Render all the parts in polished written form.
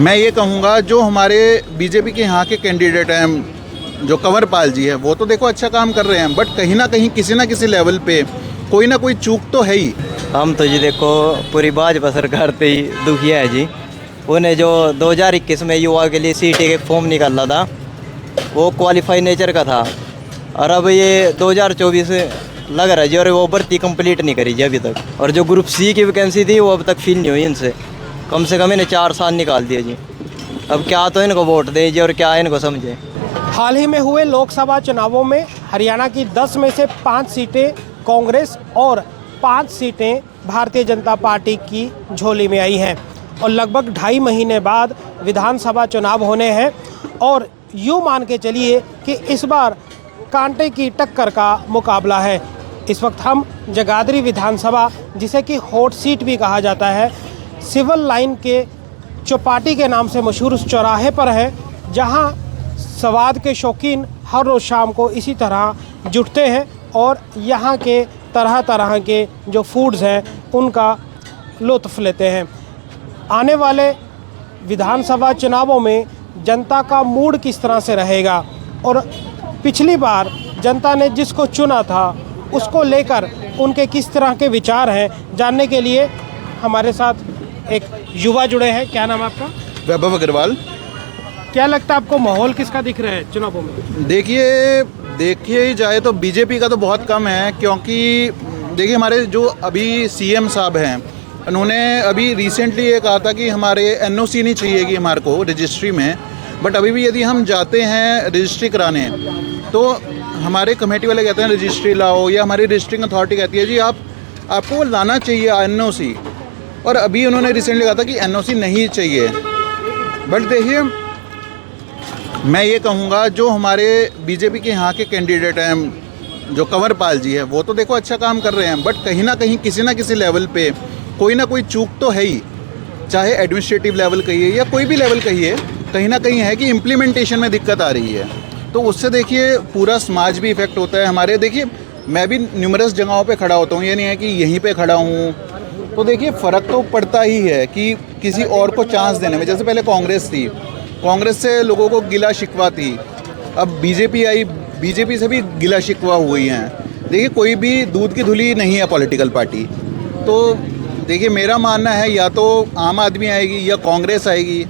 मैं ये कहूँगा जो हमारे बीजेपी के यहाँ के कैंडिडेट हैं, जो कंवरपाल जी है, वो तो देखो अच्छा काम कर रहे हैं, बट कहीं ना किसी लेवल पे कोई ना कोई चूक तो है ही। हम तो जी देखो पूरी भाजपा सरकार पे ही दुखी है जी। उन्हें जो 2021 में युवा के लिए सीटी के फॉर्म निकाला था वो क्वालिफाई नेचर का था, और अब ये 2024 लग रहा है जी, और वो भर्ती कंप्लीट नहीं करी जी अभी तक। और जो ग्रुप सी की वैकेंसी थी वो अब तक फिल नहीं हुई इनसे, कम से कम इन्हें 4 साल निकाल दिए जी। अब क्या तो इनको वोट दें जी और क्या इनको समझें। हाल ही में हुए लोकसभा चुनावों में हरियाणा की 10 में से 5 सीटें कांग्रेस और 5 सीटें भारतीय जनता पार्टी की झोली में आई हैं, और लगभग 2.5 महीने बाद विधानसभा चुनाव होने हैं। और यूँ मान के चलिए कि इस बार कांटे की टक्कर का मुकाबला है। इस वक्त हम जगाधरी विधानसभा, जिसे कि हॉट सीट भी कहा जाता है, सिविल लाइन के चौपाटी के नाम से मशहूर उस चौराहे पर है, जहां स्वाद के शौकीन हर रोज़ शाम को इसी तरह जुटते हैं और यहाँ के तरह तरह के जो फूड्स हैं उनका लुत्फ़ लेते हैं। आने वाले विधानसभा चुनावों में जनता का मूड किस तरह से रहेगा, और पिछली बार जनता ने जिसको चुना था उसको लेकर उनके किस तरह के विचार हैं, जानने के लिए हमारे साथ एक युवा जुड़े हैं। क्या नाम है आपका? वैभव अग्रवाल। क्या लगता है आपको, माहौल किसका दिख रहा है चुनावों में? देखिए ही जाए तो बीजेपी का तो बहुत कम है, क्योंकि देखिए हमारे जो अभी सीएम साहब हैं, उन्होंने अभी रिसेंटली ये कहा था कि हमारे एनओसी नहीं चाहिएगी हमारे को रजिस्ट्री में, बट अभी भी यदि हम जाते हैं रजिस्ट्री कराने तो हमारे कमेटी वाले कहते हैं रजिस्ट्री लाओ, या हमारी रजिस्ट्रिंग अथॉरिटी कहती है जी आपको लाना चाहिए एनओसी, और अभी उन्होंने रिसेंटली कहा था कि एनओसी नहीं चाहिए। बट देखिए मैं ये कहूँगा जो हमारे बीजेपी के यहाँ के कैंडिडेट हैं, जो कंवरपाल जी है, वो तो देखो अच्छा काम कर रहे हैं, बट कहीं ना किसी लेवल पे कोई ना कोई चूक तो है ही, चाहे एडमिनिस्ट्रेटिव लेवल कहिए या कोई भी लेवल कहिए, कहीं ना कहीं है कि इम्प्लीमेंटेशन में दिक्कत आ रही है। तो उससे देखिए पूरा समाज भी इफ़ेक्ट होता है हमारे। देखिए मैं भी न्यूमरस जगहों पे खड़ा होता हूँ, ये नहीं है कि यहीं पे खड़ा हूँ, तो देखिए फ़र्क तो पड़ता ही है कि किसी और को चांस देने में। जैसे पहले कांग्रेस थी, कांग्रेस से लोगों को गिला शिकवा थी, अब बीजेपी आई, बीजेपी से भी गिला शिकवा हुई हैं। देखिए कोई भी दूध की धुली नहीं है पॉलिटिकल पार्टी। तो देखिए मेरा मानना है या तो आम आदमी आएगी या कांग्रेस आएगी।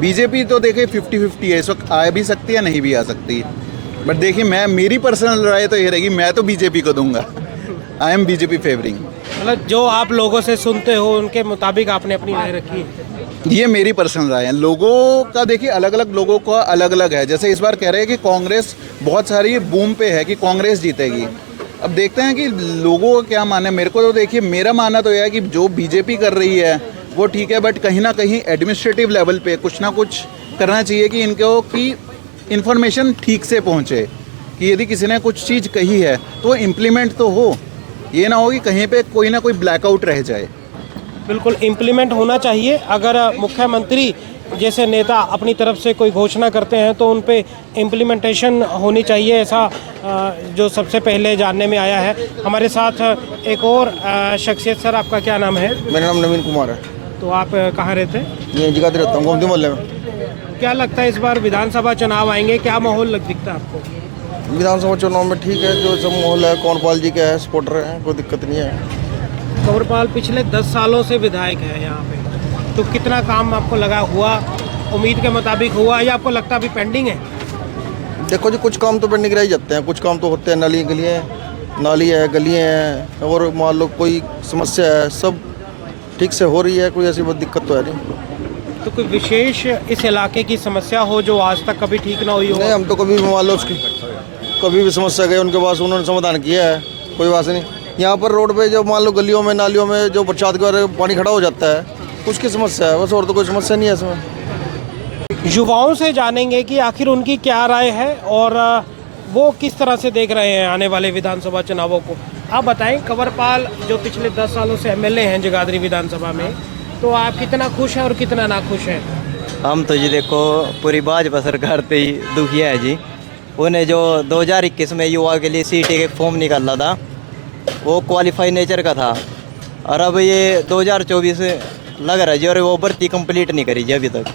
बीजेपी तो देखिए 50-50 है, इस वक्त आ भी सकती है नहीं भी आ सकती। बट देखिए मेरी पर्सनल राय तो ये रहेगी, मैं तो बीजेपी को दूंगा। I am BJP favouring. मतलब जो आप लोगों से सुनते हो उनके मुताबिक आपने अपनी राय रखी है? ये मेरी पर्सनल राय है। लोगों का देखिए अलग अलग लोगों का अलग अलग है। जैसे इस बार कह रहे हैं कि कांग्रेस बहुत सारी बूम पे है कि कांग्रेस जीतेगी। अब देखते हैं कि लोगों का क्या मानना है। मेरे को तो देखिए मेरा मानना तो यह है कि जो बीजेपी कर रही है वो ठीक है, बट कहीं ना कहीं एडमिनिस्ट्रेटिव लेवल पे कुछ ना कुछ करना चाहिए कि इनको कि इन्फॉर्मेशन ठीक से पहुँचे, कि यदि किसी ने कुछ चीज़ कही है तो इम्प्लीमेंट तो हो, ये ना हो कि कहीं पे कोई ना कोई ब्लैकआउट रह जाए। बिल्कुल इम्प्लीमेंट होना चाहिए। अगर मुख्यमंत्री जैसे नेता अपनी तरफ से कोई घोषणा करते हैं तो उन पे इम्प्लीमेंटेशन होनी चाहिए, ऐसा जो सबसे पहले जानने में आया है। हमारे साथ एक और शख्सियत। सर आपका क्या नाम है? मेरा नाम नवीन कुमार है। तो आप कहाँ रहते हैं? ये जगाधरी रहता हूँ, गोमती मोहल्ले में। क्या लगता है इस बार विधानसभा चुनाव आएंगे, क्या माहौल दिखता है आपको? विधानसभा चुनाव में ठीक है, जो सब माहौल है, कंवरपाल जी का है, सपोर्टर है, कोई दिक्कत नहीं है। कंवरपाल पिछले 10 सालों से विधायक है यहाँ पे, तो कितना काम आपको लगा हुआ, उम्मीद के मुताबिक हुआ, या आपको लगता अभी पेंडिंग है? देखो जी कुछ काम तो पेंडिंग रह ही जाते हैं, कुछ काम तो होते हैं। नाली है, गलियाँ हैं, और मान लो कोई समस्या है, सब ठीक से हो रही है, कोई ऐसी बहुत दिक्कत तो है नहीं। तो कोई विशेष इस इलाके की समस्या हो जो आज तक कभी ठीक ना हुई हो? नहीं, हम तो कभी भी मान लो उसकी कभी भी समस्या गई उनके पास, उन्होंने समाधान किया है, कोई बात नहीं। यहाँ पर रोड पे जो मान लो गलियों में नालियों में जो बरसात के बारे पानी खड़ा हो जाता है, उसकी समस्या है बस, और तो कोई समस्या नहीं है इसमें। युवाओं से जानेंगे कि आखिर उनकी क्या राय है और वो किस तरह से देख रहे हैं आने वाले विधानसभा चुनावों को। आप बताएं, कंवरपाल जो पिछले 10 सालों से एमएलए हैं जगाधरी विधानसभा में, तो आप कितना खुश हैं और कितना नाखुश हैं? हम तो जी देखो पूरी भाजपा सरकार पे ही दुखी है जी। उन्हें जो 2021 में युवा के लिए सीटी के फॉर्म निकाला था वो क्वालिफाई नेचर का था, और अब ये 2024 लग रहा है जी, और वो भर्ती कंप्लीट नहीं करी जी अभी तक।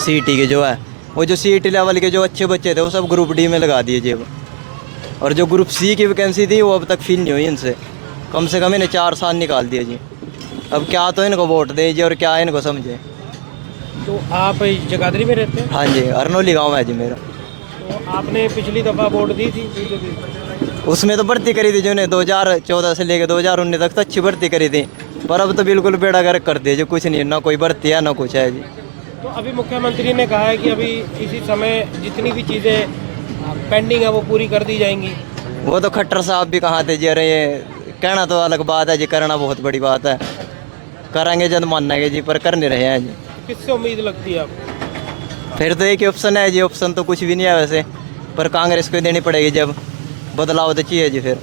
सीईटी के जो है, वो जो सीईटी लेवल के जो अच्छे बच्चे थे वो सब ग्रुप डी में लगा दिए जी अब। और जो ग्रुप सी की वैकेंसी थी वो अब तक फिल नहीं हुई इनसे, कम से कम इन्हें 4 साल निकाल दिए जी। अब क्या तो इनको वोट दे जी और क्या इनको समझे। तो आप जगाधरी में रहते हैं? हाँ जी, अरनोली गाँव है जी मेरा। तो आपने पिछली दफ़ा वोट दी थी बीजेपी? उसमें तो भर्ती करी थी जो ने 2014 से लेकर 2019 तक तो अच्छी भर्ती करी थी, पर अब तो बिल्कुल बेड़ा गर्क कर दिया जो, कुछ नहीं, ना कोई भर्ती है ना कुछ है जी। तो अभी मुख्यमंत्री ने कहा है कि अभी इसी समय जितनी भी चीज़ें पेंडिंग है वो पूरी कर दी जाएंगी। वो तो खट्टर साहब भी कहा थे जी, अरे ये कहना तो अलग बात है जी, करना बहुत बड़ी बात है। करेंगे जब मानेंगे जी, पर कर नहीं रहे हैं जी। किससे उम्मीद लगती है आपको? फिर तो एक ही ऑप्शन है जी, ऑप्शन तो कुछ भी नहीं है वैसे, पर कांग्रेस को देनी पड़ेगी जब, बदलाव तो चाहिए जी फिर।